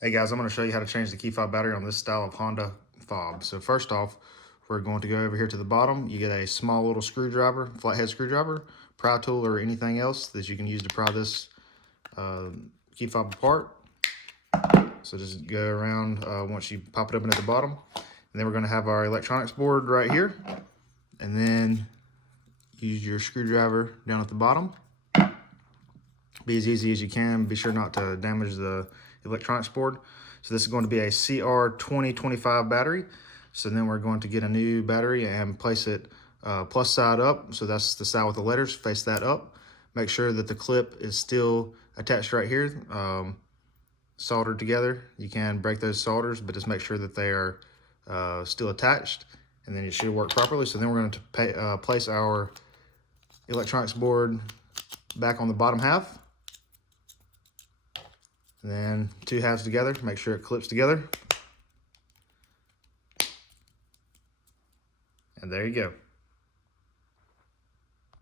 Hey guys, I'm going to show you how to change the key fob battery on this style of Honda fob. So first off, we're going to go over here to the bottom. You get a small little screwdriver, flathead screwdriver, pry tool, or anything else that you can use to pry this key fob apart. So just go around once you pop it open at the bottom. And then we're going to have our electronics board right here. And then use your screwdriver down at the bottom. Be as easy as you can. Be sure not to damage the electronics board. So this is going to be a CR2025 battery. So then we're going to get a new battery and place it plus side up. So that's the side with the letters, face that up. Make sure that the clip is still attached right here, soldered together. You can break those solders, but just make sure that they are still attached, and then it should work properly. So then we're going to place our electronics board back on the bottom half. And then two halves together, make sure it clips together. And there you go.